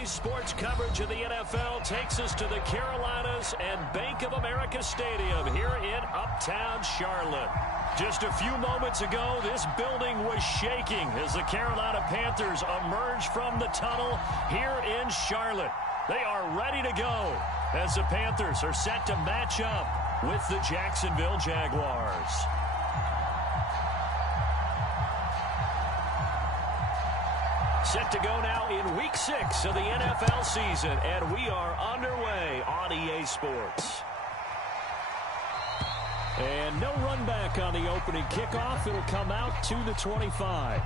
Today's sports coverage of the NFL takes us to the Carolinas and Bank of America Stadium here in Uptown Charlotte. Just a few moments ago, this building was shaking as the Carolina Panthers emerged from the tunnel here in Charlotte. They are ready to go as the Panthers are set to match up with the Jacksonville Jaguars. Set to go now in Week 6 of the NFL season, and we are underway on EA Sports. And no run back on the opening kickoff. It'll come out to the 25.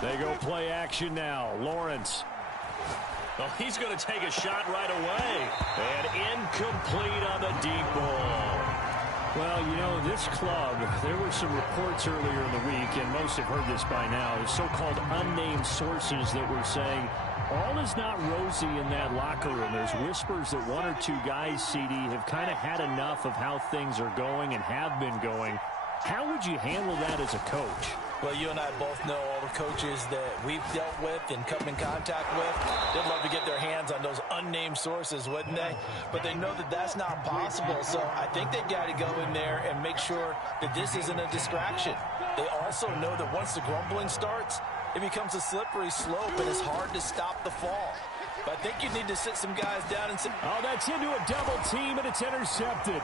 They go play action now. Lawrence. Well, he's going to take a shot right away. And incomplete on the deep ball. Well, you know, this club, there were some reports earlier in the week, and most have heard this by now, so-called unnamed sources that were saying all is not rosy in that locker room. There's whispers that one or two guys, CD, have kind of had enough of how things are going and have been going. How would you handle that as a coach? Well, you and I both know all the coaches that we've dealt with and come in contact with. They'd love to get their hands on those unnamed sources, wouldn't they? But they know that that's not possible, so I think they've got to go in there and make sure that this isn't a distraction. They also know that once the grumbling starts, it becomes a slippery slope, and it's hard to stop the fall. But I think you need to sit some guys down and say, oh, that's into a double team, and it's intercepted.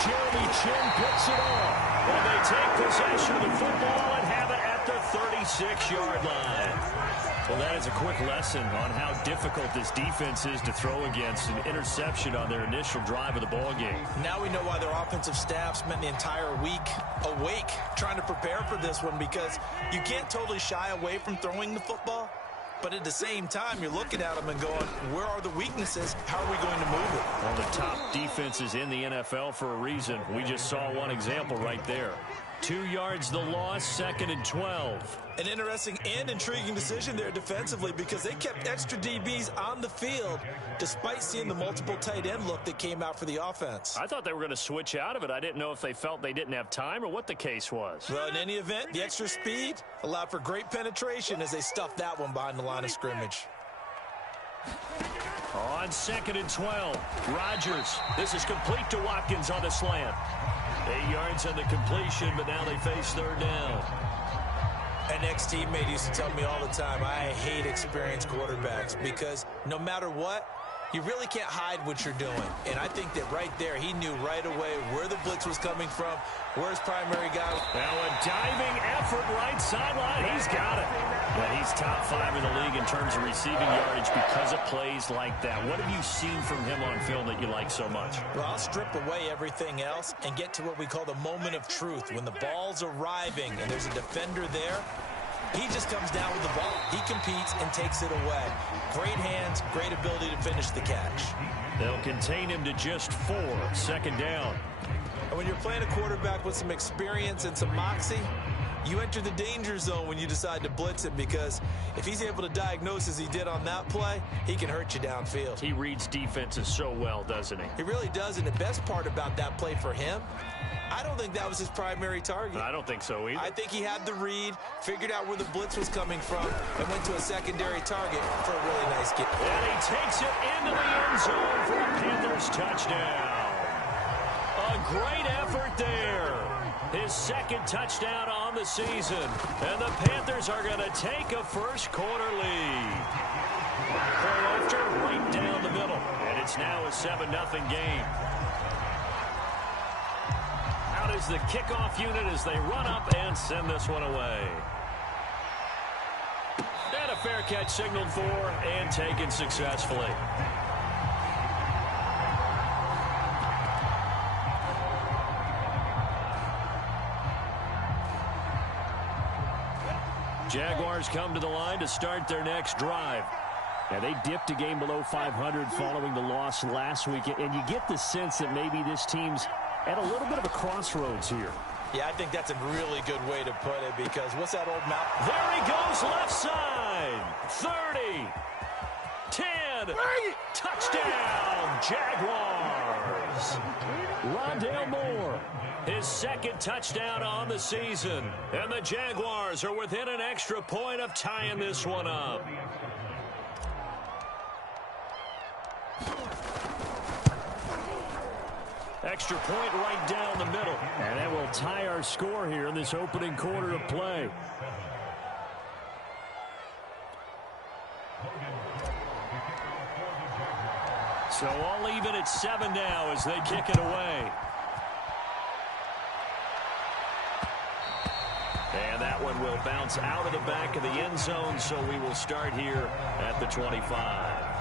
Jeremy Chin picks it off. And they take possession of the football and have it at the 36-yard line. Well, that is a quick lesson on how difficult this defense is to throw against. An interception on their initial drive of the ball game. Now we know why their offensive staff spent the entire week awake trying to prepare for this one, because you can't totally shy away from throwing the football. But at the same time, you're looking at them and going, where are the weaknesses? How are we going to move it? One of the top defenses in the NFL for a reason. We just saw one example right there. 2 yards the loss, 2nd and 12. An interesting and intriguing decision there defensively, because they kept extra DBs on the field despite seeing the multiple tight end look that came out for the offense. I thought they were going to switch out of it. I didn't know if they felt they didn't have time or what the case was. Well, in any event, the extra speed allowed for great penetration as they stuffed that one behind the line of scrimmage. On 2nd and 12, Rodgers. This is complete to Watkins on the slant. 8 yards on the completion, but now they face 3rd down. An ex-teammate used to tell me all the time, I hate experienced quarterbacks, because no matter what, you really can't hide what you're doing. And I think that right there, he knew right away where the blitz was coming from, where his primary guy was. Now a diving effort right sideline. He's got it. And he's top 5 in the league in terms of receiving yardage because of plays like that. What have you seen from him on film that you like so much? Well, I'll strip away everything else and get to what we call the moment of truth. When the ball's arriving and there's a defender there, he just comes down with the ball. He competes and takes it away. Great hands, great ability to finish the catch. They'll contain him to just 4, 2nd down. And when you're playing a quarterback with some experience and some moxie, you enter the danger zone when you decide to blitz him, because if he's able to diagnose as he did on that play, he can hurt you downfield. He reads defenses so well, doesn't he? He really does, and the best part about that play for him, I don't think that was his primary target. I don't think so either. I think he had the read, figured out where the blitz was coming from, and went to a secondary target for a really nice get. And he takes it into the end zone for a Panthers touchdown. A great effort there. His 2nd touchdown on the season. And the Panthers are going to take a first-quarter lead. Throw after right down the middle. And it's now a 7-0 game. Out is the kickoff unit as they run up and send this one away. And a fair catch signaled for and taken successfully. Jaguars come to the line to start their next drive. Now, they dipped a game below 500 following the loss last week, and you get the sense that maybe this team's at a little bit of a crossroads here. Yeah, I think that's a really good way to put it, because what's that old mouth? There he goes, left side. 30, 10, touchdown, Jaguars. Rondale Moore, his second touchdown on the season. And the Jaguars are within an extra point of tying this one up. Extra point right down the middle. And that will tie our score here in this opening quarter of play. So all even at 7 now as they kick it away. And that one will bounce out of the back of the end zone, so we will start here at the 25.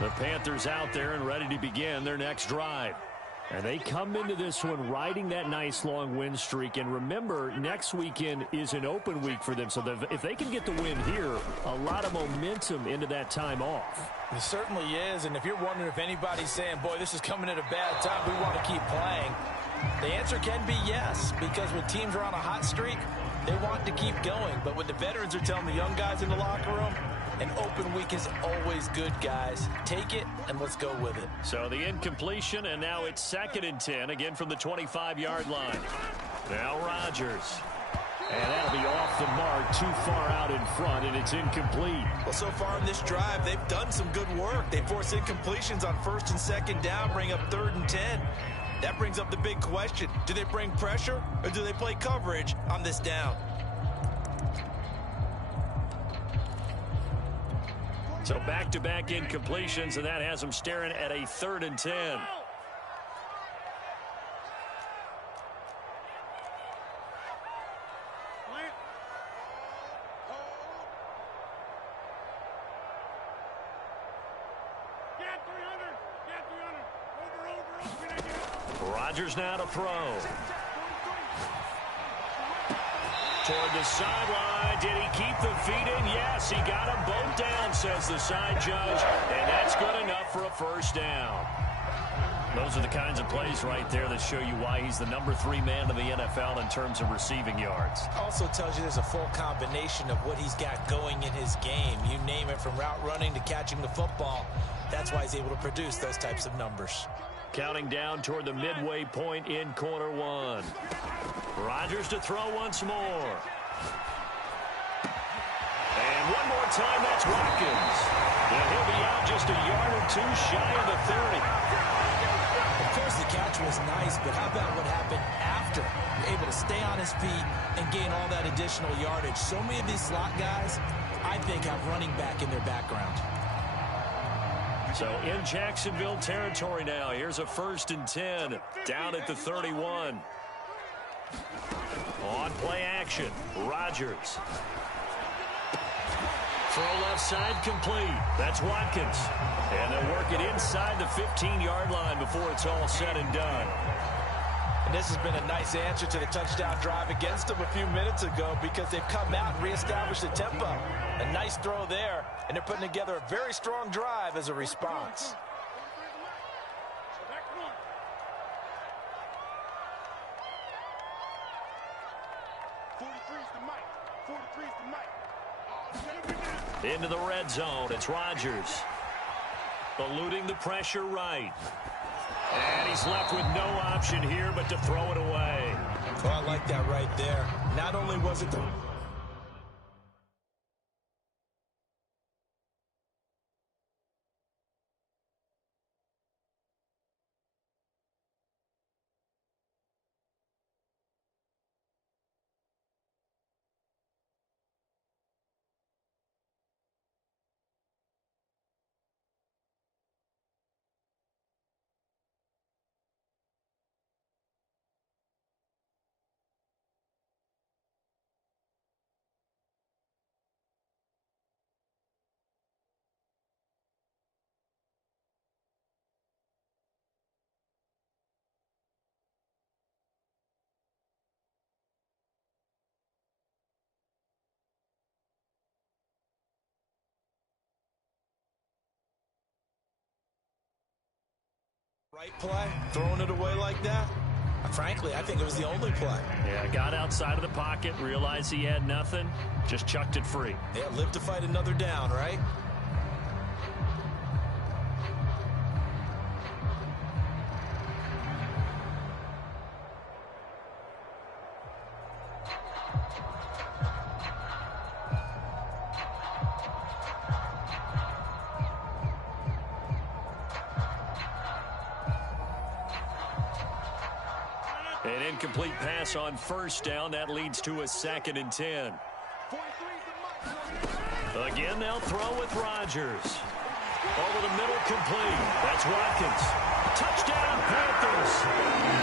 The Panthers out there and ready to begin their next drive. And they come into this one riding that nice long win streak. And remember, next weekend is an open week for them. So if they can get the win here, a lot of momentum into that time off. It certainly is. And if you're wondering if anybody's saying, boy, this is coming at a bad time, we want to keep playing, the answer can be yes. Because when teams are on a hot streak, they want to keep going. But when the veterans are telling the young guys in the locker room, an open week is always good, guys. Take it, and let's go with it. So the incompletion, and now it's 2nd and 10, again from the 25-yard line. Now Rodgers. And that'll be off the mark, too far out in front, and it's incomplete. Well, so far in this drive, they've done some good work. They force incompletions on 1st and 2nd down, bring up 3rd and 10. That brings up the big question. Do they bring pressure, or do they play coverage on this down? So back-to-back incompletions, and that has them staring at a 3rd and 10. Rodgers now to throw. Toward the sideline. Did he keep the feet in? Yes, he got them both down, says the side judge. And that's good enough for a first down. Those are the kinds of plays right there that show you why he's the number 3 man in the NFL in terms of receiving yards. Also tells you there's a full combination of what he's got going in his game. You name it, from route running to catching the football. That's why he's able to produce those types of numbers. Counting down toward the midway point in quarter 1. Rodgers to throw once more. And one more time, that's Watkins. And he'll be out just a yard or 2 shy of the 30. Of course, the catch was nice, but how about what happened after? You're able to stay on his feet and gain all that additional yardage. So many of these slot guys, I think, have running back in their background. So in Jacksonville territory now. Here's a 1st and 10 down at the 31. On play action, Rodgers. Throw left side complete. That's Watkins. And they'll work it inside the 15-yard line before it's all said and done. And this has been a nice answer to the touchdown drive against them a few minutes ago, because they've come out and reestablished the tempo. A nice throw there, and they're putting together a very strong drive as a response. Into the red zone, it's Rodgers. Eluding the pressure right. And he's left with no option here but to throw it away. Oh, I like that right there. Not only was it the Right play, throwing it away like that. Frankly, I think it was the only play. Yeah, got outside of the pocket, realized he had nothing, just chucked it free. Yeah, live to fight another down, right? An incomplete pass on first down. That leads to a 2nd and 10. Again, they'll throw with Rodgers. Over the middle, complete. That's Watkins. Touchdown, Panthers.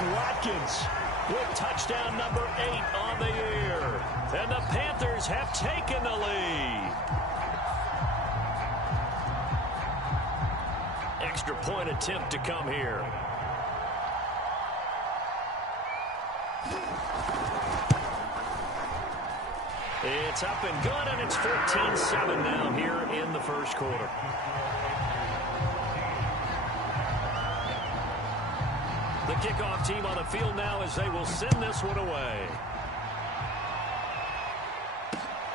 Watkins with touchdown number 8 on the year. And the Panthers have taken the lead. Extra point attempt to come here. It's up and good, and it's 14-7 now here in the first quarter. The kickoff team on the field now as they will send this one away.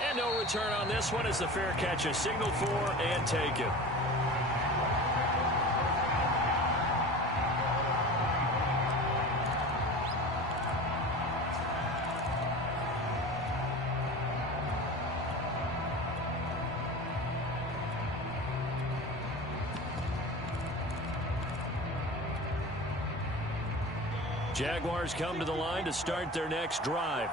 And no return on this one as the fair catch is signaled for and taken. Jaguars come to the line to start their next drive.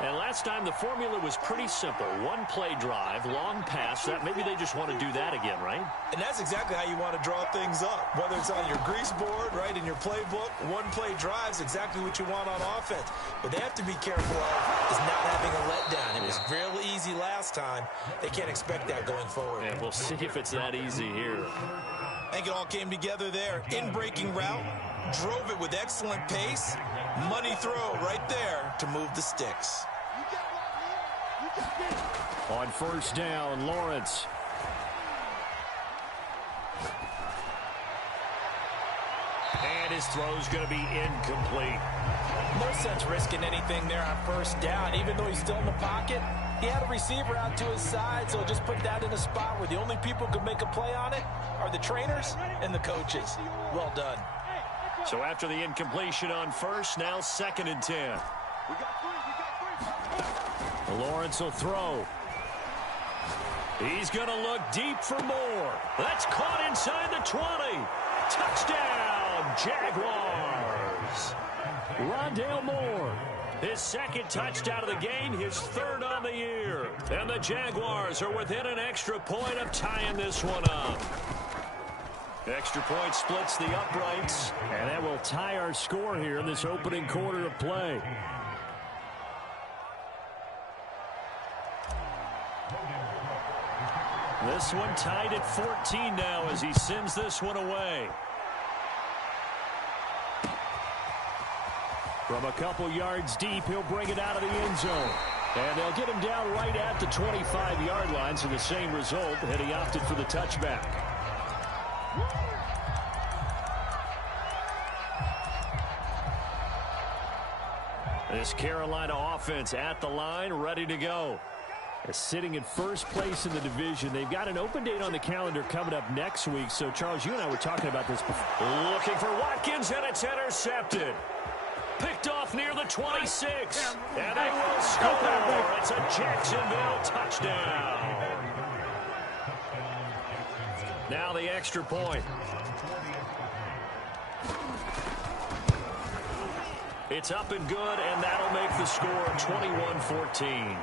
And last time the formula was pretty simple. One play drive, long pass. That maybe they just want to do that again, right? And that's exactly how you want to draw things up. Whether it's on your grease board, right, in your playbook, one play drives exactly what you want on offense. But they have to be careful of is not having a letdown. It was real easy last time. They can't expect that going forward. And we'll see if it's that easy here. I think it all came together there. In-breaking route. Drove it with excellent pace. Money throw right there to move the sticks. On first down, Lawrence. And his throw's going to be incomplete. No sense risking anything there on first down. Even though he's still in the pocket, he had a receiver out to his side, so just put that in a spot where the only people who can make a play on it are the trainers and the coaches. Well done. So after the incompletion on first, now 2nd and 10. Lawrence will throw. He's going to look deep for more. That's caught inside the 20. Touchdown, Jaguars. Rondale Moore His second touchdown of the game, his third on the year. And the Jaguars are within an extra point of tying this one up. Extra point splits the uprights, and that will tie our score here in this opening quarter of play. This one tied at 14 now as he sends this one away. From a couple yards deep, he'll bring it out of the end zone. And they'll get him down right at the 25-yard line, so the same result, and he opted for the touchback. This Carolina offense at the line, ready to go. Sitting in first place in the division. They've got an open date on the calendar coming up next week. So, Charles, you and I were talking about this before. Looking for Watkins, and it's intercepted. Picked off near the 26. And they will score. It's a Jacksonville touchdown. Now the extra point. It's up and good, and that'll make the score 21-14.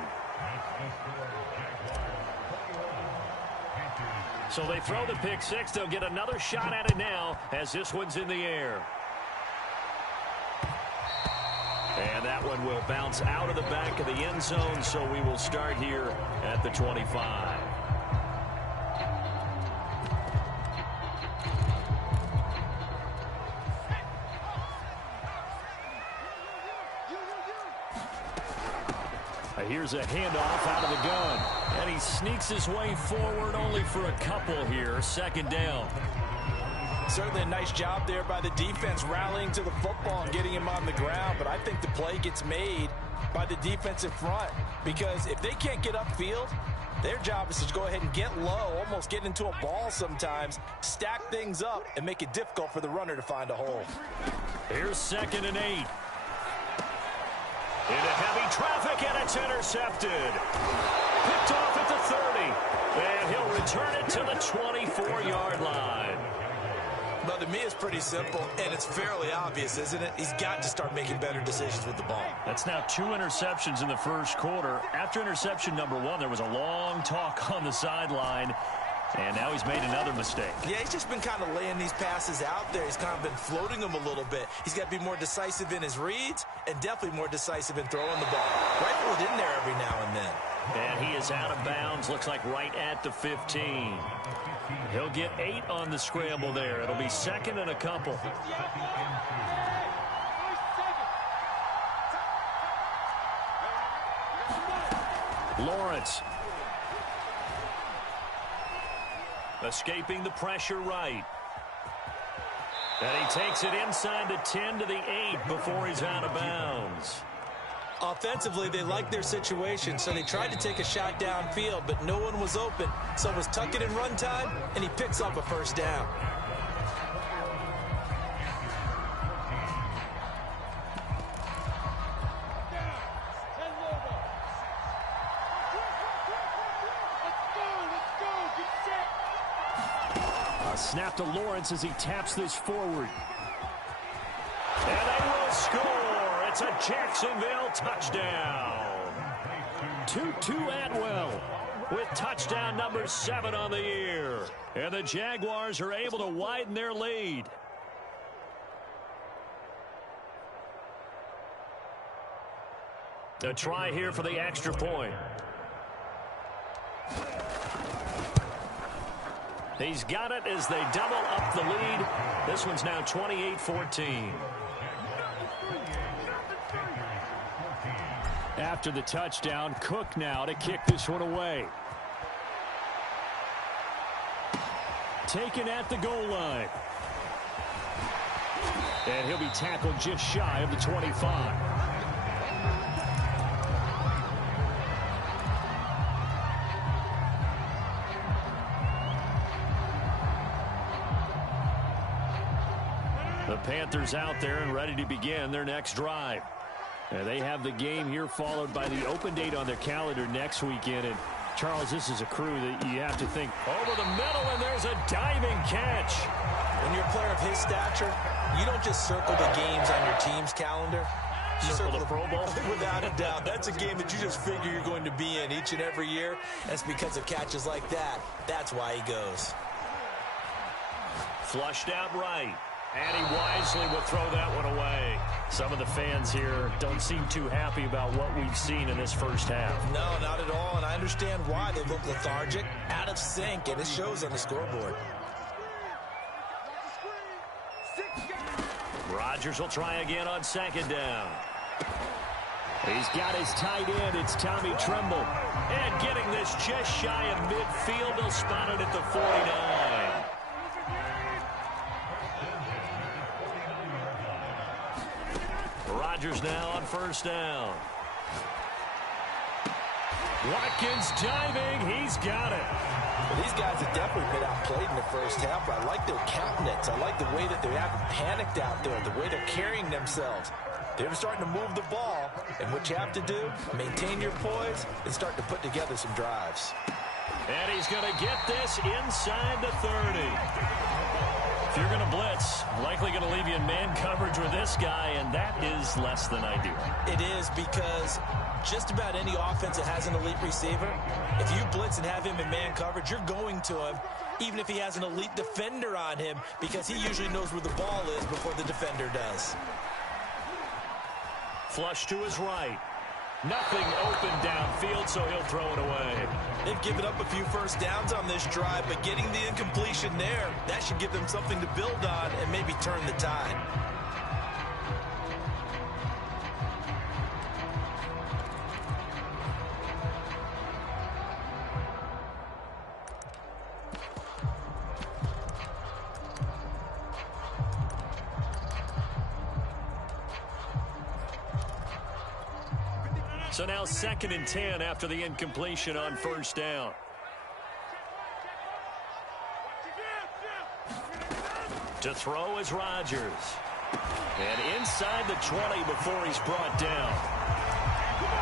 So they throw the pick six. They'll get another shot at it now as this one's in the air. And that one will bounce out of the back of the end zone, so we will start here at the 25. Here's a handoff out of the gun. And he sneaks his way forward only for a couple here. Second down. Certainly a nice job there by the defense rallying to the football and getting him on the ground. But I think the play gets made by the defensive front. Because if they can't get upfield, their job is to go ahead and get low, almost get into a ball sometimes, stack things up, and make it difficult for the runner to find a hole. Here's 2nd and 8. Into heavy traffic, and it's intercepted. Picked off at the 30. And he'll return it to the 24-yard line. Well, to me, it's pretty simple, and it's fairly obvious, isn't it? He's got to start making better decisions with the ball. That's now 2 interceptions in the first quarter. After interception number 1, there was a long talk on the sideline. And now he's made another mistake. Yeah, he's just been kind of laying these passes out there. He's kind of been floating them a little bit. He's got to be more decisive in his reads and definitely more decisive in throwing the ball. Rifle it in there every now and then. And he is out of bounds, looks like right at the 15. He'll get 8 on the scramble there. It'll be 2nd and a couple. Lawrence. Escaping the pressure right. And he takes it inside the 10 to the 8 before he's out of bounds. Offensively, they liked their situation, so they tried to take a shot downfield, but no one was open. So it was tuck it in run time, and he picks up a first down. Snap to Lawrence as he taps this forward. And they will score. It's a Jacksonville touchdown. 2-2 Atwell with touchdown number 7 on the year. And the Jaguars are able to widen their lead. A try here for the extra point. He's got it as they double up the lead. This one's now 28-14. After the touchdown, Cook now to kick this one away. Taken at the goal line. And he'll be tackled just shy of the 25. The Panthers out there and ready to begin their next drive. And they have the game here followed by the open date on their calendar next weekend. And Charles, this is a crew that you have to think over the middle, and there's a diving catch. When you're a player of his stature, you don't just circle the games on your team's calendar. Circle the Pro Bowl? Without a doubt. That's a game that you just figure you're going to be in each and every year. That's because of catches like that. That's why he goes. Flushed out right. And he wisely will throw that one away. Some of the fans here don't seem too happy about what we've seen in this first half. No, not at all, and I understand why. They look lethargic, out of sync, and it shows on the scoreboard. Rodgers will try again on second down. He's got his tight end. It's Tommy Tremble. And getting this just shy of midfield. He'll spot it at the 49. Rodgers now on first down. Watkins diving. He's got it. Well, these guys have definitely been outplayed in the first half, but I like their countenance. I like the way that they haven't panicked out there, the way they're carrying themselves. They're starting to move the ball, and what you have to do, maintain your poise and start to put together some drives. And he's going to get this inside the 30. If you're going to blitz, likely going to leave you in man coverage with this guy, and that is less than ideal. It is, because just about any offense that has an elite receiver, if you blitz and have him in man coverage, you're going to him, even if he has an elite defender on him, because he usually knows where the ball is before the defender does. Flush to his right. Nothing open downfield, so he'll throw it away. They've given up a few first downs on this drive, but getting the incompletion there, that should give them something to build on and maybe turn the tide. So now 2nd and 10 after the incompletion on first down. To throw is Rodgers. And inside the 20 before he's brought down.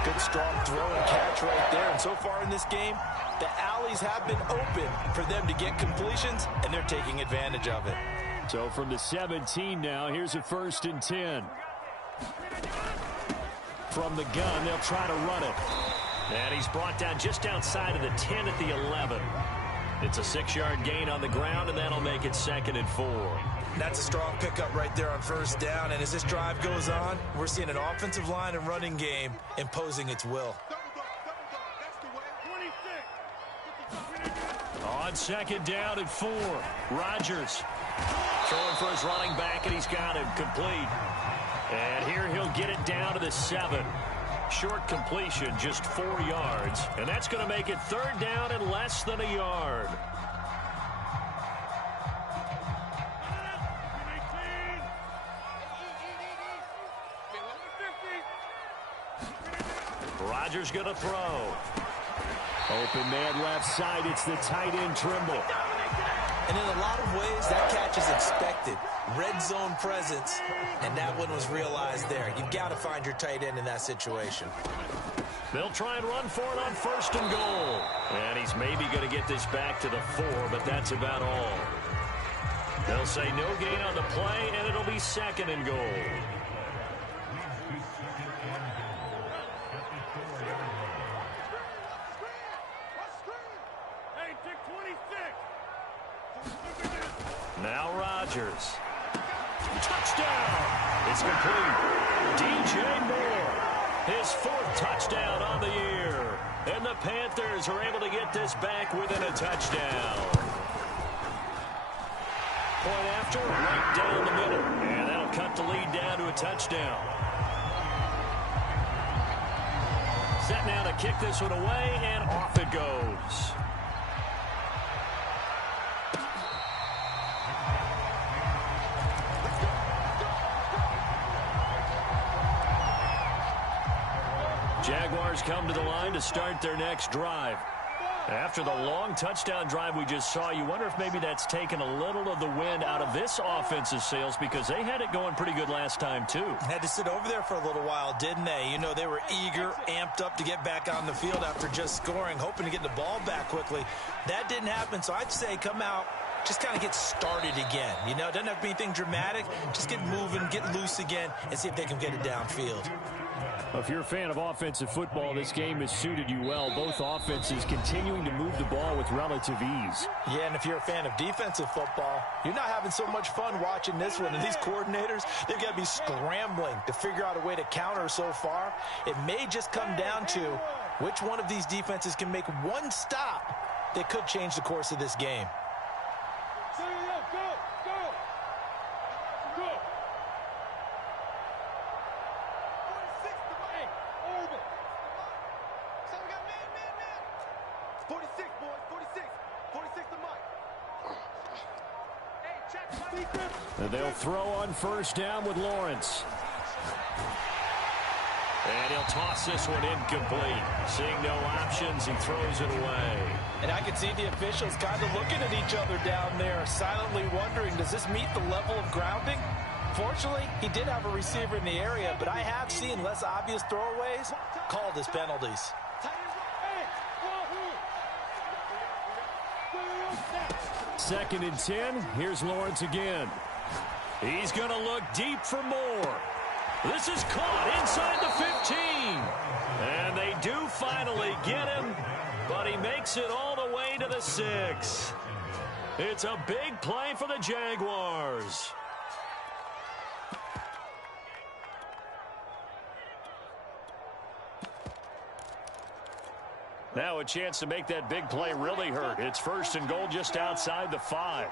Good strong throw and catch right there. And so far in this game, the alleys have been open for them to get completions, and they're taking advantage of it. So from the 17 now, here's a 1st and 10. From the gun, they'll try to run it. And he's brought down just outside of the 10 at the 11. It's a 6-yard gain on the ground, and that'll make it 2nd and 4. That's a strong pickup right there on first down. And as this drive goes on, we're seeing an offensive line and running game imposing its will. On 2nd down and 4, Rodgers throwing for his running back, and he's got him complete. And here he'll get it down to the 7. Short completion, just 4 yards. And that's going to make it 3rd down and less than a yard. Rodgers going to throw. Open man left side. It's the tight end Trimble. And in a lot of ways, that catch is expected. Red zone presence, and that one was realized there. You've got to find your tight end in that situation. They'll try and run for it on 1st and goal. And he's maybe going to get this back to the 4, but that's about all. They'll say no gain on the play, and it'll be 2nd and goal. Now Rodgers. Touchdown! It's complete. DJ Moore, his 4th touchdown on the year. And the Panthers are able to get this back within a touchdown. Point after, right down the middle. And that'll cut the lead down to a touchdown. Set now to kick this one away, and off it goes. Jaguars come to the line to start their next drive. After the long touchdown drive we just saw, you wonder if maybe that's taken a little of the wind out of this offense's sails, because they had it going pretty good last time too. Had to sit over there for a little while, didn't they? You know, they were eager, amped up to get back on the field after just scoring, hoping to get the ball back quickly. That didn't happen, so I'd say come out just kind of get started again. You know, it doesn't have to be anything dramatic. Just get moving, get loose again, and see if they can get it downfield. If you're a fan of offensive football, this game has suited you well. Both offenses continuing to move the ball with relative ease. Yeah, and if you're a fan of defensive football, you're not having so much fun watching this one. And these coordinators, they've got to be scrambling to figure out a way to counter so far. It may just come down to which one of these defenses can make one stop that could change the course of this game. And they'll throw on first down with Lawrence. And he'll toss this one incomplete. Seeing no options, he throws it away. And I can see the officials kind of looking at each other down there, silently wondering, does this meet the level of grounding? Fortunately, he did have a receiver in the area, but I have seen less obvious throwaways called as penalties. Second and 10. Here's Lawrence again. He's going to look deep for more. This is caught inside the 15. And they do finally get him, but he makes it all the way to the 6. It's a big play for the Jaguars. Now a chance to make that big play really hurt. It's first and goal just outside the 5.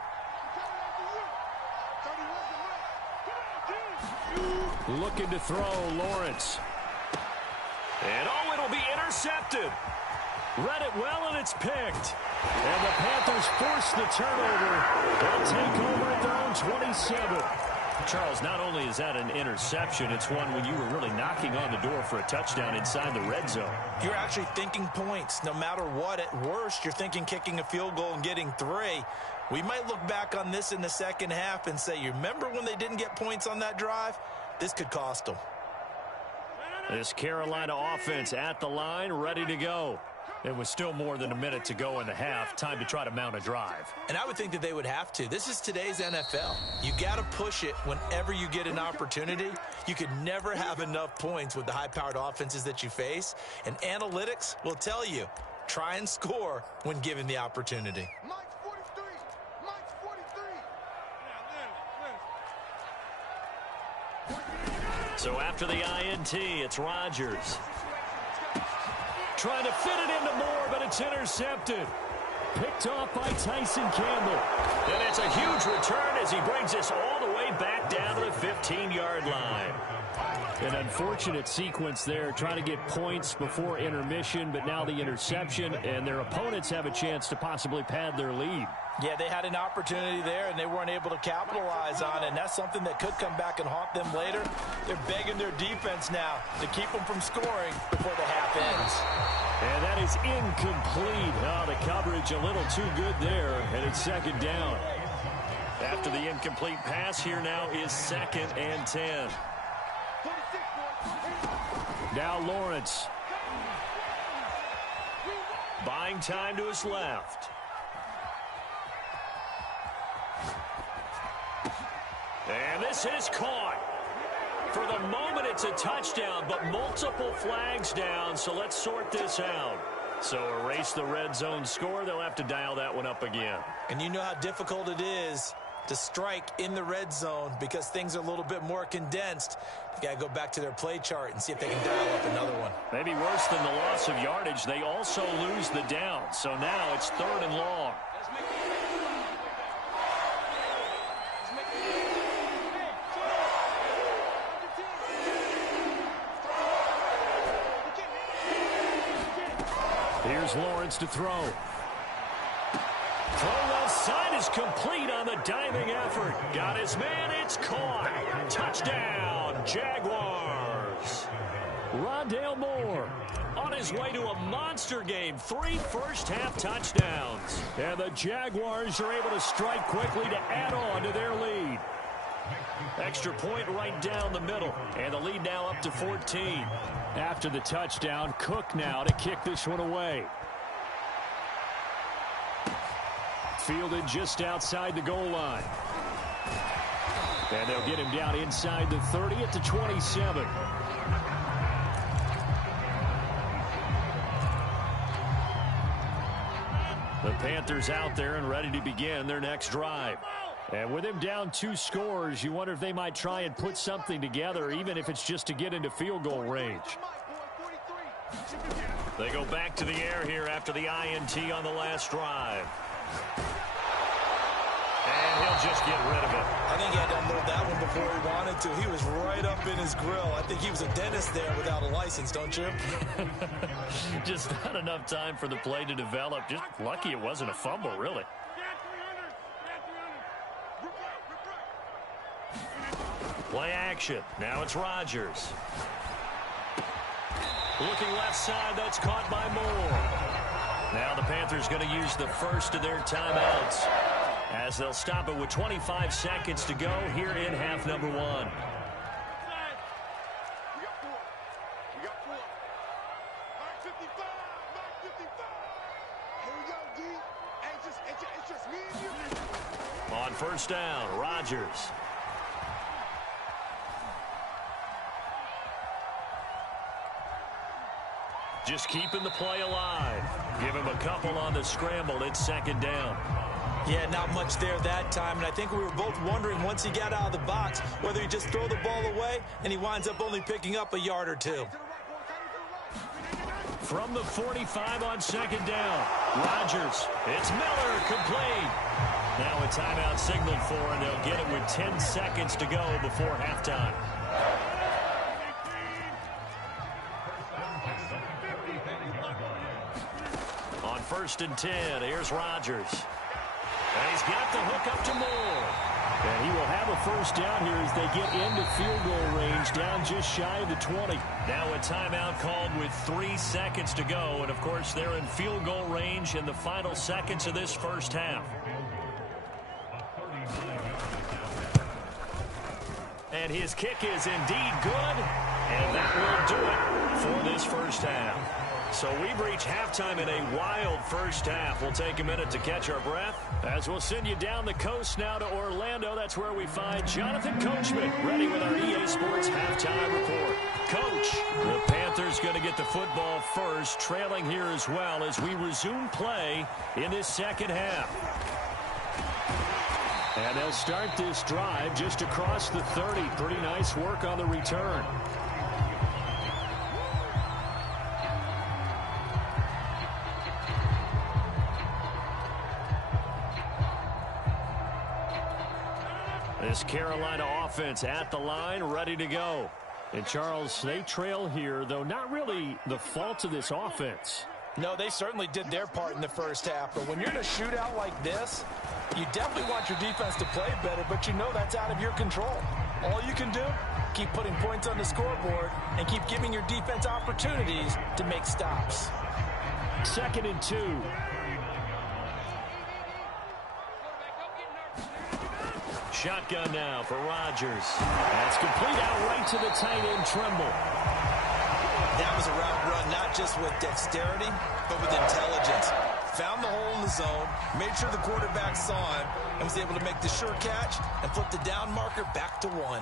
Looking to throw, Lawrence. And oh, it'll be intercepted. Read it well, and it's picked. And the Panthers force the turnover. They'll take over at their own 27. Charles, not only is that an interception, it's one when you were really knocking on the door for a touchdown inside the red zone. You're actually thinking points. No matter what, at worst, you're thinking kicking a field goal and getting 3. We might look back on this in the second half and say, you remember when they didn't get points on that drive? This could cost them. This Carolina offense at the line, ready to go. It was still more than a minute to go in the half. Time to try to mount a drive. And I would think that they would have to. This is today's NFL. You got to push it whenever you get an opportunity. You could never have enough points with the high-powered offenses that you face. And analytics will tell you, try and score when given the opportunity. So after the INT, it's Rodgers. Trying to fit it into Moore, but it's intercepted. Picked off by Tyson Campbell. And it's a huge return as he brings this all the way back down to the 15-yard line. An unfortunate sequence there, trying to get points before intermission, but now the interception, and their opponents have a chance to possibly pad their lead. Yeah, they had an opportunity there, and they weren't able to capitalize on it, and that's something that could come back and haunt them later. They're begging their defense now to keep them from scoring before the half ends. And that is incomplete. Oh, the coverage a little too good there, and it's second down. After the incomplete pass, here now is 2nd and 10. Now Lawrence. Buying time to his left. And this is caught. For the moment, it's a touchdown, but multiple flags down, so let's sort this out. So erase the red zone score. They'll have to dial that one up again. And you know how difficult it is to strike in the red zone because things are a little bit more condensed. You got to go back to their play chart and see if they can dial up another one. Maybe worse than the loss of yardage, they also lose the down. So now it's 3rd and long. Here's Lawrence to throw. Throw left side is complete on the diving effort. Got his man, it's caught. Touchdown, Jaguars. Rondale Moore on his way to a monster game. 3 first-half touchdowns. And the Jaguars are able to strike quickly to add on to their lead. Extra point right down the middle. And the lead now up to 14. After the touchdown, Cook now to kick this one away. Fielded just outside the goal line. And they'll get him down inside the 30 at the 27. The Panthers out there and ready to begin their next drive. And with him down 2 scores, you wonder if they might try and put something together, even if it's just to get into field goal range. They go back to the air here after the INT on the last drive. And he'll just get rid of it. I think he had to unload that one before he wanted to. He was right up in his grill. I think he was a dentist there without a license, don't you? Just not enough time for the play to develop. Just lucky it wasn't a fumble, really. Play action. Now it's Rodgers. Looking left side, that's caught by Moore. Now the Panthers going to use the first of their timeouts, as they'll stop it with 25 seconds to go here in half number 1. On first down, Rodgers. Just keeping the play alive. Give him a couple on the scramble. It's second down. Yeah, not much there that time, and I think we were both wondering once he got out of the box whether he just throw the ball away and he winds up only picking up a yard or 2. From the 45 on second down, Rodgers. It's Miller, complete. Now a timeout signaled for, and they'll get it with 10 seconds to go before halftime. On first and 10, here's Rodgers. And he's got the hook up to Moore. And he will have a first down here as they get into field goal range, down just shy of the 20. Now a timeout called with 3 seconds to go. And, of course, they're in field goal range in the final seconds of this first half. And his kick is indeed good. And that will do it for this first half. So we've reached halftime in a wild first half. We'll take a minute to catch our breath as we'll send you down the coast now to Orlando. That's where we find Jonathan Coachman ready with our EA Sports halftime report. Coach, the Panthers going to get the football first, trailing here as well as we resume play in this second half. And they'll start this drive just across the 30. Pretty nice work on the return. This Carolina offense at the line, ready to go. And, Charles, they trail here, though not really the fault of this offense. No, they certainly did their part in the first half. But when you're in a shootout like this, you definitely want your defense to play better, but you know that's out of your control. All you can do, keep putting points on the scoreboard and keep giving your defense opportunities to make stops. 2nd and 2. Shotgun now for Rodgers. That's complete out right to the tight end, Tremble. That was a route run, not just with dexterity, but with intelligence. Found the hole in the zone, made sure the quarterback saw him, and was able to make the sure catch and flip the down marker back to 1.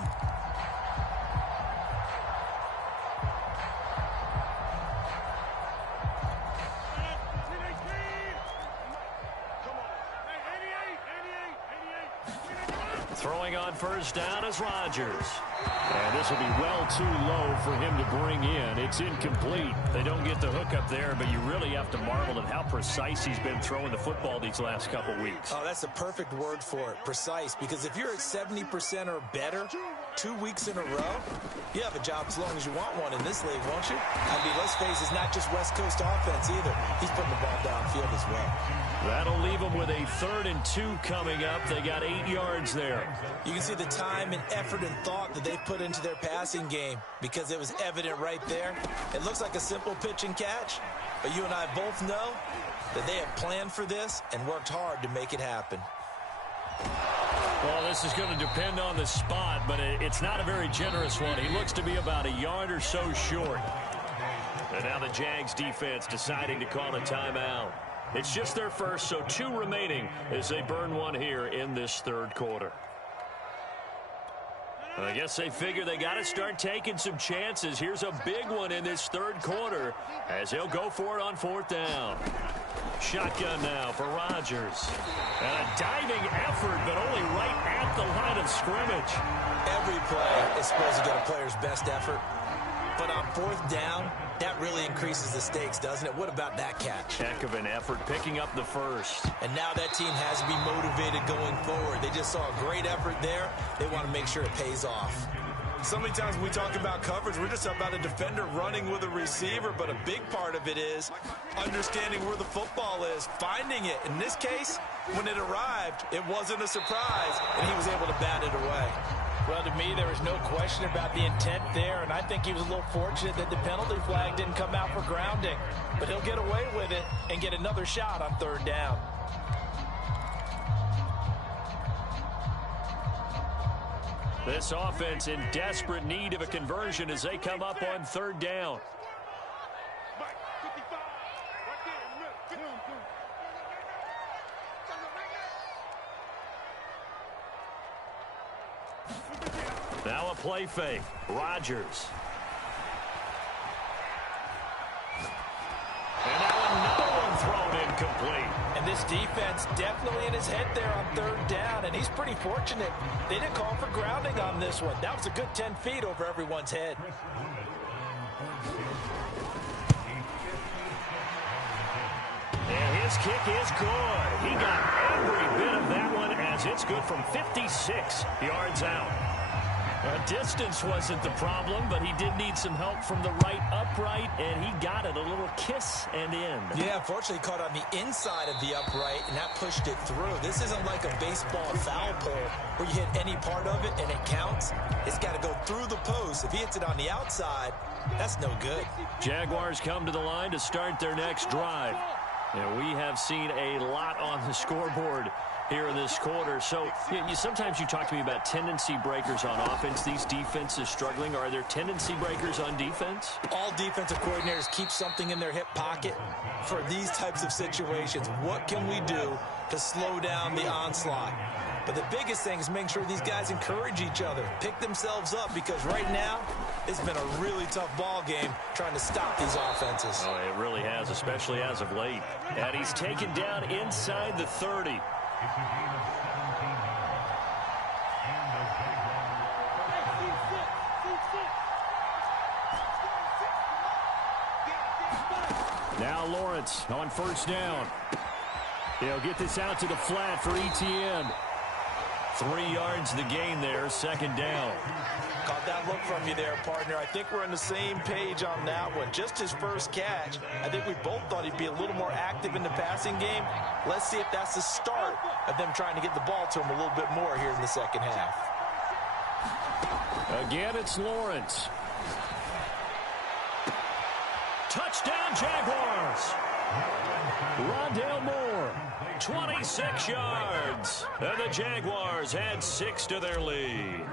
Throwing on first down is Rodgers. And this will be well too low for him to bring in. It's incomplete. They don't get the hook up there, but you really have to marvel at how precise he's been throwing the football these last couple weeks. Oh, that's the perfect word for it, precise, because if you're at 70% or better 2 weeks in a row, you have a job as long as you want one in this league, won't you? I mean, let's face it, it's not just West Coast offense either. He's putting the ball downfield as well. That'll leave them with a 3rd and 2 coming up. They got 8 yards there. You can see the time and effort and thought that they put into their passing game because it was evident right there. It looks like a simple pitch and catch, but you and I both know that they have planned for this and worked hard to make it happen. Well, this is going to depend on the spot, but it's not a very generous one. He looks to be about a yard or so short. And now the Jags defense deciding to call a timeout. It's just their first, so 2 remaining as they burn one here in this third quarter. I guess they figure they got to start taking some chances. Here's a big one in this third quarter as they'll go for it on 4th down. Shotgun now for Rodgers. And a diving effort, but only right at the line of scrimmage. Every play is supposed to get a player's best effort. But on 4th down, that really increases the stakes, doesn't it? What about that catch? Heck of an effort picking up the first. And now that team has to be motivated going forward. They just saw a great effort there. They want to make sure it pays off. So many times when we talk about coverage, we're just about a defender running with a receiver, but a big part of it is understanding where the football is, finding it. In this case, when it arrived, it wasn't a surprise, and he was able to bat it away. Well, to me, there was no question about the intent there, and I think he was a little fortunate that the penalty flag didn't come out for grounding. But he'll get away with it and get another shot on 3rd down. This offense in desperate need of a conversion as they come up on 3rd down. Now a play fake. Rodgers. And now another one thrown incomplete. And this defense definitely in his head there on 3rd down, and he's pretty fortunate. They didn't call for grounding on this one. That was a good 10 feet over everyone's head. And his kick is good. He got every bit of that one as it's good from 56 yards out. Distance wasn't the problem, but he did need some help from the right upright, and he got it. A little kiss and in. Yeah, fortunately caught on the inside of the upright, and that pushed it through. This isn't like a baseball foul pole where you hit any part of it and it counts. It's got to go through the post. If he hits it on the outside, that's no good. Jaguars come to the line to start their next drive. And we have seen a lot on the scoreboard here in this quarter. So sometimes you talk to me about tendency breakers on offense. These defenses struggling. Are there tendency breakers on defense? All defensive coordinators keep something in their hip pocket for these types of situations. What can we do to slow down the onslaught? But the biggest thing is making sure these guys encourage each other, pick themselves up, because right now it's been a really tough ball game trying to stop these offenses. Oh, it really has, especially as of late. And he's taken down inside the 30. Now Lawrence on 1st down. He'll get this out to the flat for ETN. 3 yards the gain there, 2nd down. Caught that look from you there, partner. I think we're on the same page on that one. Just his first catch. I think we both thought he'd be a little more active in the passing game. Let's see if that's the start of them trying to get the ball to him a little bit more here in the 2nd half. Again, it's Lawrence. Touchdown, Jaguars. Rondale Moore, 26 yards. And the Jaguars add 6 to their lead.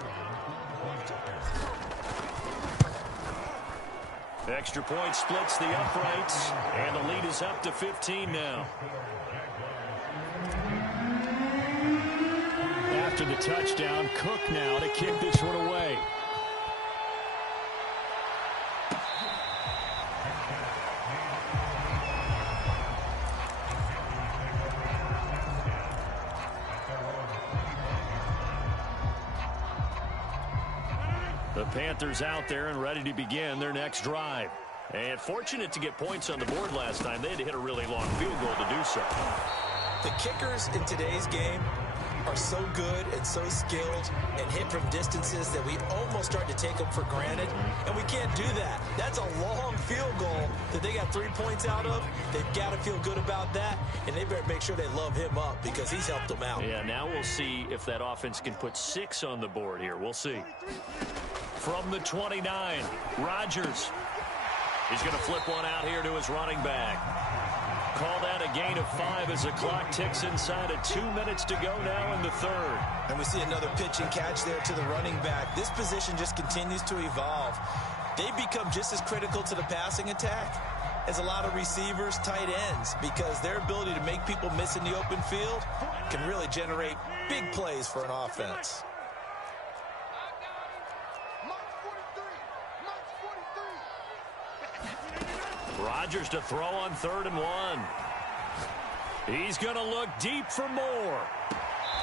Extra point splits the uprights, and the lead is up to 15 now. After the touchdown, Cook now to kick this one away. The Panthers out there and ready to begin their next drive. And fortunate to get points on the board last time. They had to hit a really long field goal to do so. The kickers in today's game are so good and so skilled and hit from distances that we almost start to take them for granted. And we can't do that. That's a long field goal that they got 3 points out of. They've got to feel good about that. And they better make sure they love him up because he's helped them out. Yeah, now we'll see if that offense can put 6 on the board here. We'll see. From the 29, Rodgers. He's going to flip one out here to his running back. Called out a gain of 5 as the clock ticks inside of 2 minutes to go now in the 3rd. And we see another pitch and catch there to the running back. This position just continues to evolve. They become just as critical to the passing attack is a lot of receivers, tight ends, because their ability to make people miss in the open field can really generate big plays for an offense. Rodgers to throw on 3rd and 1. He's going to look deep for more.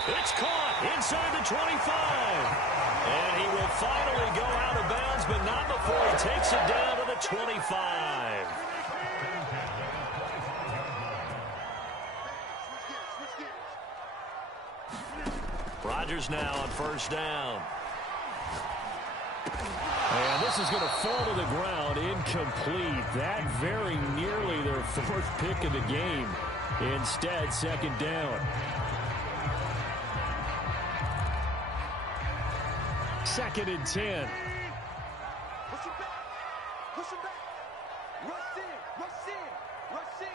It's caught inside the 25. And he will finally go out of bounds, but not before he takes it down to the 25. Rodgers now on 1st down. And this is going to fall to the ground, incomplete. That very nearly their 4th pick of the game. Instead, 2nd down. 2nd and 10. Push him back. Push him back. Rush in. Rush in. Rush in.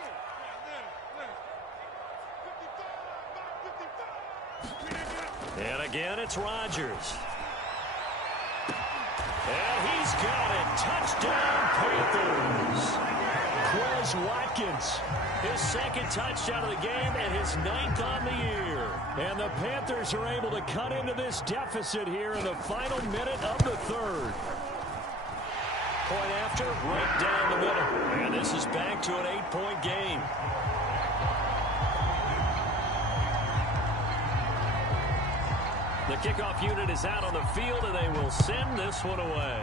And again, it's Rodgers. And he's got it. Touchdown, Panthers. Quez Watkins, his 2nd touchdown of the game and his 9th on the year. And the Panthers are able to cut into this deficit here in the final minute of the 3rd. Point after, right down the middle. And this is back to an 8-point game. The kickoff unit is out on the field, and they will send this one away.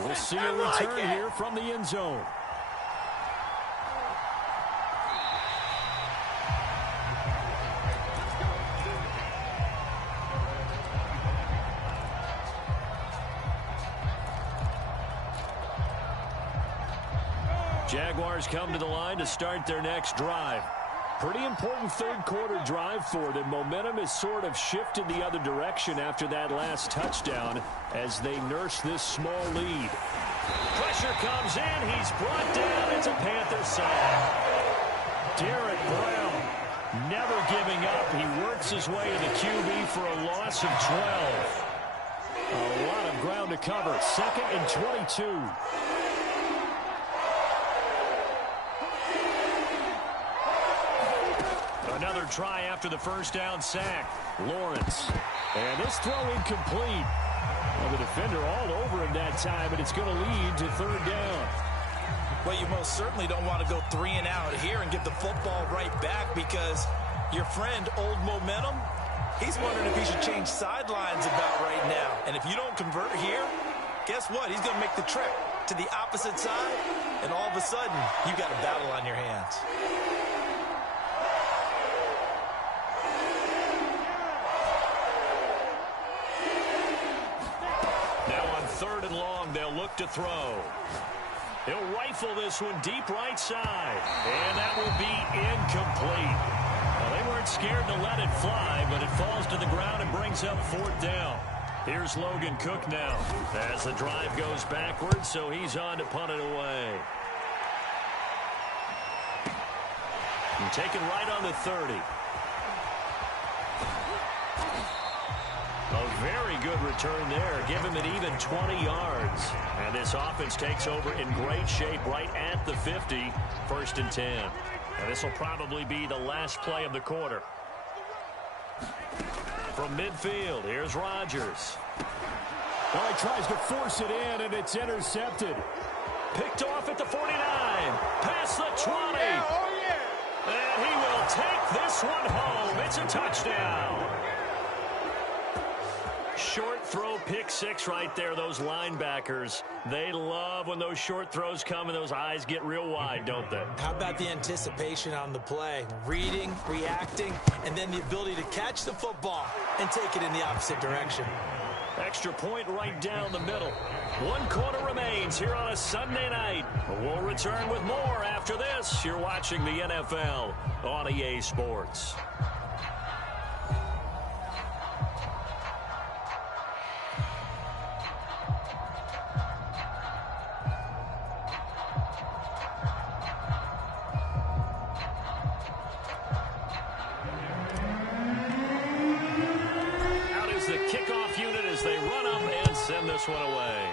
We'll see a return here from the end zone. Jaguars come to the line to start their next drive. Pretty important 3rd quarter drive for them. Momentum has sort of shifted the other direction after that last touchdown as they nurse this small lead. Pressure comes in. He's brought down. It's a Panther sack. Derek Brown never giving up. He works his way to the QB for a loss of 12. A lot of ground to cover. 2nd and 22. Another try after the 1st down sack. Lawrence. And this throw incomplete. Well, the defender all over him that time, but it's going to lead to 3rd down. Well, you most certainly don't want to go 3 and out here and get the football right back because your friend, Old Momentum, he's wondering if he should change sidelines about right now. And if you don't convert here, guess what? He's going to make the trek to the opposite side, and all of a sudden, you've got a battle on your hands. They'll look to throw. He'll rifle this one deep right side. And that will be incomplete. Well, they weren't scared to let it fly, but it falls to the ground and brings up 4th down. Here's Logan Cook now as the drive goes backwards, so he's on to punt it away. And taken right on the 30. A very good return there. Give him an even 20 yards. And this offense takes over in great shape right at the 50. 1st and 10. And this will probably be the last play of the quarter. From midfield, here's Rodgers. Well, he tries to force it in, and it's intercepted. Picked off at the 49. Past the 20. And he will take this one home. It's a touchdown. Short throw, pick 6 right there. Those linebackers, they love when those short throws come and those eyes get real wide, don't they? How about the anticipation on the play? Reading, reacting, and then the ability to catch the football and take it in the opposite direction. Extra point right down the middle. 1 quarter remains here on a Sunday night. We'll return with more after this. You're watching the NFL on EA Sports. This one away.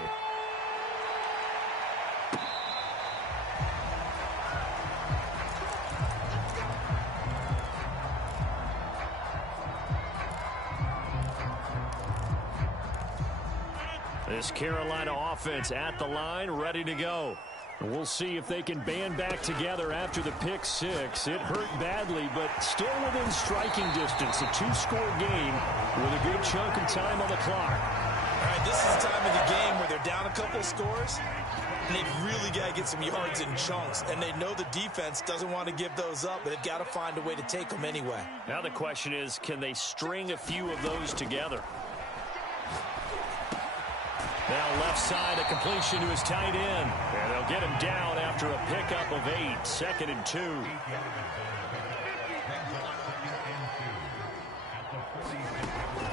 This Carolina offense at the line, ready to go. We'll see if they can band back together after the pick six. It hurt badly, but still within striking distance. A two-score game with a good chunk of time on the clock. All right, this is the time of the game where they're down a couple of scores, and they've really got to get some yards in chunks, and they know the defense doesn't want to give those up, but they've got to find a way to take them anyway. Now the question is, can they string a few of those together? Now left side, a completion to his tight end. And they'll get him down after a pickup of 8, 2nd and 2.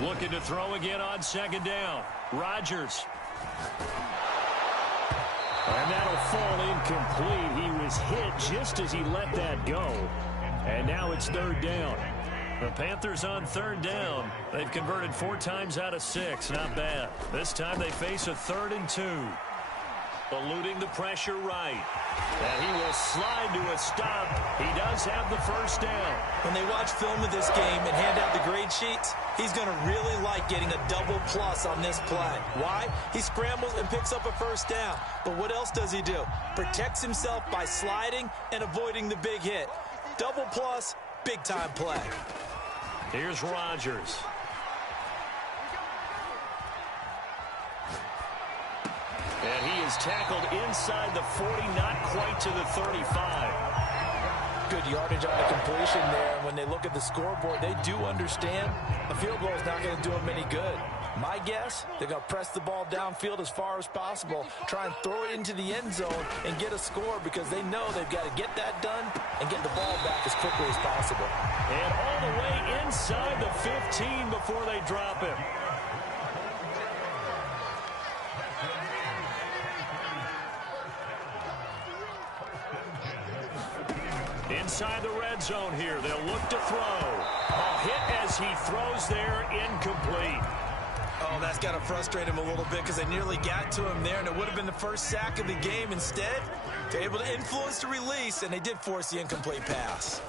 Looking to throw again on 2nd down. Rodgers. And that'll fall incomplete. He was hit just as he let that go. And now it's 3rd down. The Panthers on 3rd down. They've converted 4 times out of 6. Not bad. This time they face a 3rd and 2. Eluding the pressure right. And he will slide to a stop. He does have the 1st down. When they watch film of this game and hand out the grade sheets, he's going to really like getting a double plus on this play. Why? He scrambles and picks up a 1st down. But what else does he do? Protects himself by sliding and avoiding the big hit. Double plus, big-time play. Here's Rodgers. And he is tackled inside the 40, not quite to the 35. Good yardage on the completion there. When they look at the scoreboard, they do understand a field goal is not going to do them any good. My guess, they're going to press the ball downfield as far as possible, try and throw it into the end zone and get a score because they know they've got to get that done and get the ball back as quickly as possible. And all the way inside the 15 before they drop him. Inside the red zone here, they'll look to throw. A hit as he throws there, incomplete. Oh, that's got to frustrate him a little bit because they nearly got to him there, and it would have been the first sack of the game. Instead, they're able to influence the release, and they did force the incomplete pass.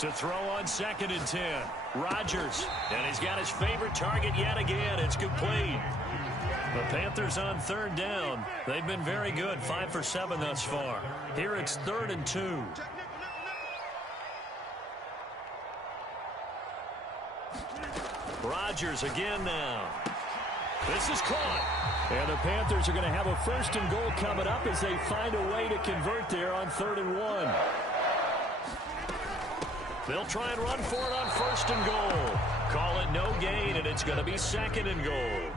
To throw on 2nd and 10. Rodgers, and he's got his favorite target yet again. It's complete. The Panthers on 3rd down. They've been very good, 5 for 7 thus far. Here it's 3rd and 2. Rodgers again now. This is caught. And the Panthers are going to have a 1st and goal coming up as they find a way to convert there on 3rd and 1. They'll try and run for it on 1st and goal. Call it no gain, and it's going to be 2nd and goal.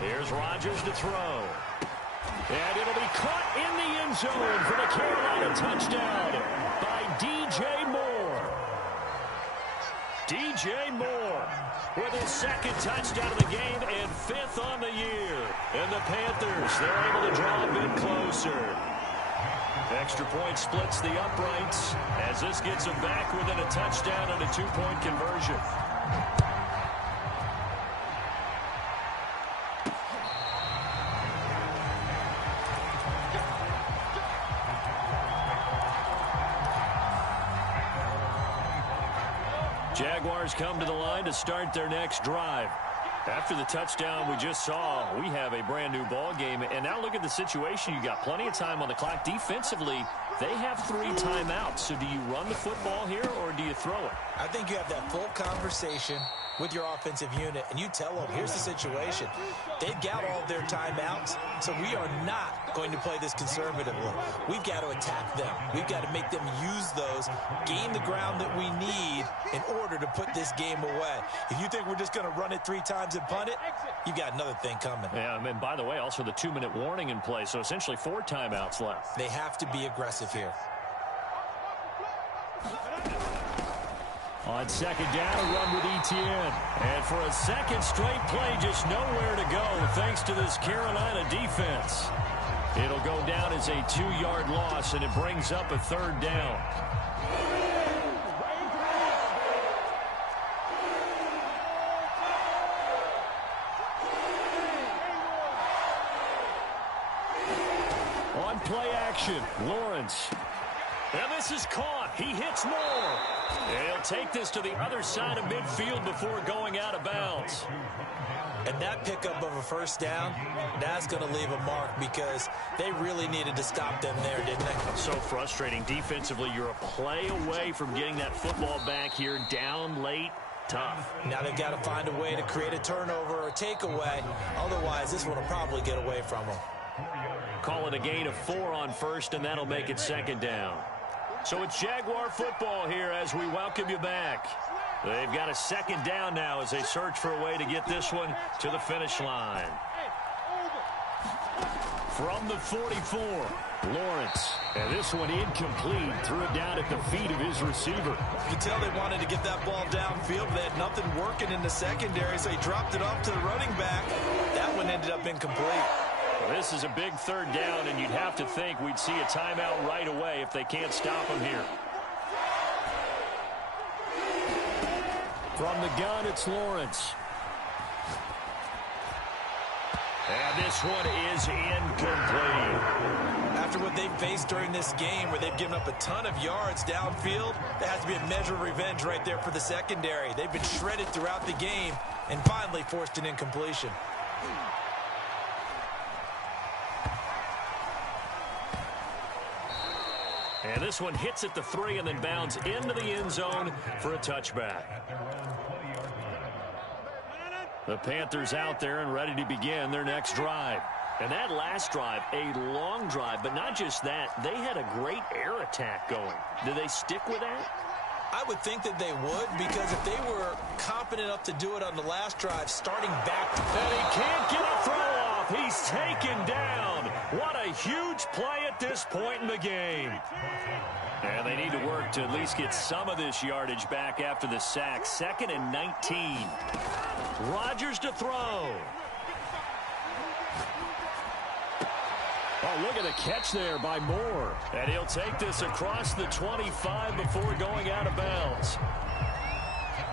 Here's Rodgers to throw. And it'll be caught in the end zone for the Carolina touchdown by DJ Moore. DJ Moore with his 2nd touchdown of the game and 5th on the year. And the Panthers, they're able to draw a bit closer. Extra point splits the uprights as this gets them back within a touchdown and a 2-point conversion. Jaguars come to the line to start their next drive. After the touchdown we just saw, we have a brand new ball game. And now look at the situation. You got plenty of time on the clock. Defensively, they have 3 timeouts. So do you run the football here or do you throw it? I think you have that full conversation with your offensive unit, and you tell them, here's the situation. They've got all of their timeouts, so we are not going to play this conservatively. We've got to attack them. We've got to make them use those, gain the ground that we need in order to put this game away. If you think we're just going to run it 3 times and punt it, you've got another thing coming. Yeah, and by the way, also the 2-minute warning in play, so essentially 4 timeouts left. They have to be aggressive here. On 2nd down, a run with Etienne. And for a 2nd straight play, just nowhere to go thanks to this Carolina defense. It'll go down as a 2-yard loss, and it brings up a 3rd down. On play action, Lawrence. And this is caught. He hits more. And he'll take this to the other side of midfield before going out of bounds. And that pickup of a first down, that's going to leave a mark because they really needed to stop them there, didn't they? So frustrating. Defensively, you're a play away from getting that football back here. Down late, tough. Now they've got to find a way to create a turnover or takeaway. Otherwise, this one will probably get away from them. Call it a gain of 4 on first, and that'll make it second down. So it's Jaguar football here as we welcome you back. They've got a second down now as they search for a way to get this one to the finish line. From the 44, Lawrence. And this one incomplete. Threw it down at the feet of his receiver. You can tell they wanted to get that ball downfield. They had nothing working in the secondary, so he dropped it off to the running back. That one ended up incomplete. Well, this is a big third down, and you'd have to think we'd see a timeout right away if they can't stop him here. From the gun, it's Lawrence. And this one is incomplete. After what they've faced during this game where they've given up a ton of yards downfield, there has to be a measure of revenge right there for the secondary. They've been shredded throughout the game and finally forced an incompletion. And this one hits at the 3 and then bounds into the end zone for a touchback. The Panthers out there and ready to begin their next drive. And that last drive, a long drive, but not just that, they had a great air attack going. Do they stick with that? I would think that they would, because if they were competent enough to do it on the last drive, starting back. And he can't get a throw off. He's taken down. What a huge play at this point in the game. And they need to work to at least get some of this yardage back after the sack. 2nd and 19. Rodgers to throw. Oh, look at the catch there by Moore. And he'll take this across the 25 before going out of bounds.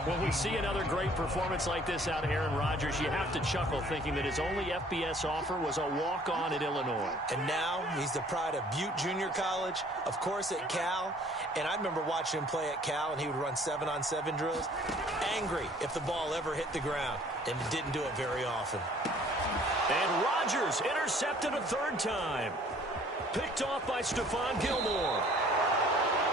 When we see another great performance like this out of Aaron Rodgers, you have to chuckle thinking that his only FBS offer was a walk-on at Illinois. And now he's the pride of Butte Junior College, of course at Cal. And I remember watching him play at Cal, and he would run 7-on-7 drills. Angry if the ball ever hit the ground, and didn't do it very often. And Rodgers intercepted a 3rd time. Picked off by Stephon Gilmore.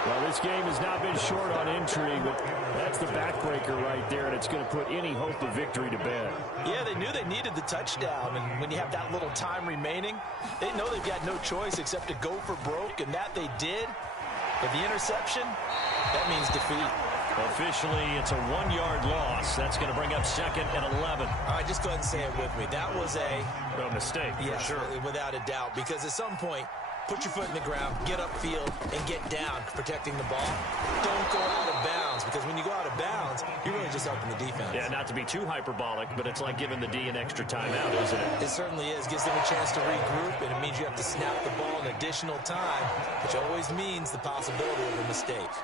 Well, this game has not been short on intrigue, but that's the backbreaker right there, and it's going to put any hope of victory to bed. Yeah, they knew they needed the touchdown, and when you have that little time remaining, they know they've got no choice except to go for broke, and that they did. But the interception, that means defeat. Officially, it's a 1-yard loss. That's going to bring up 2nd and 11. All right, just go ahead and say it with me. That was a mistake, yes, for sure. Without a doubt, because at some point, put your foot in the ground, get upfield, and get down, protecting the ball. Don't go out of bounds, because when you go out of bounds, you're really just helping the defense. Yeah, not to be too hyperbolic, but it's like giving the D an extra timeout, isn't it? It certainly is. Gives them a chance to regroup, and it means you have to snap the ball in additional time, which always means the possibility of a mistake.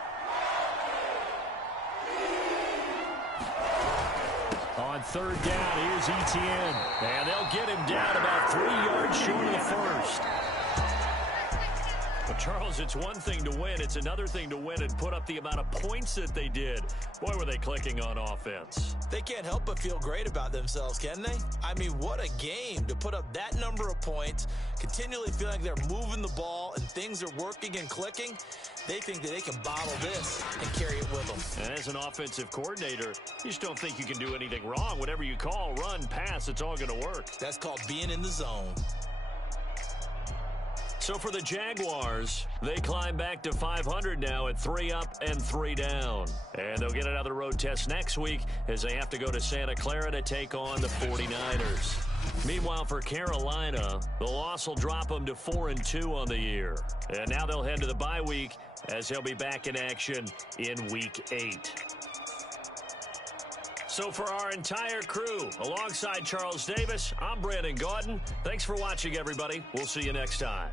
On 3rd down, here's Etienne. And they'll get him down about 3 yards short of the first. But, Charles, it's one thing to win. It's another thing to win and put up the amount of points that they did. Boy, were they clicking on offense. They can't help but feel great about themselves, can they? I mean, what a game to put up that number of points, continually feeling like they're moving the ball and things are working and clicking. They think that they can bottle this and carry it with them. And as an offensive coordinator, you just don't think you can do anything wrong. Whatever you call, run, pass, it's all going to work. That's called being in the zone. So for the Jaguars, they climb back to 500 now at 3 up and 3 down. And they'll get another road test next week as they have to go to Santa Clara to take on the 49ers. Meanwhile, for Carolina, the loss will drop them to 4-2 on the year. And now they'll head to the bye week as they'll be back in action in Week 8. So for our entire crew, alongside Charles Davis, I'm Brandon Gaudin. Thanks for watching, everybody. We'll see you next time.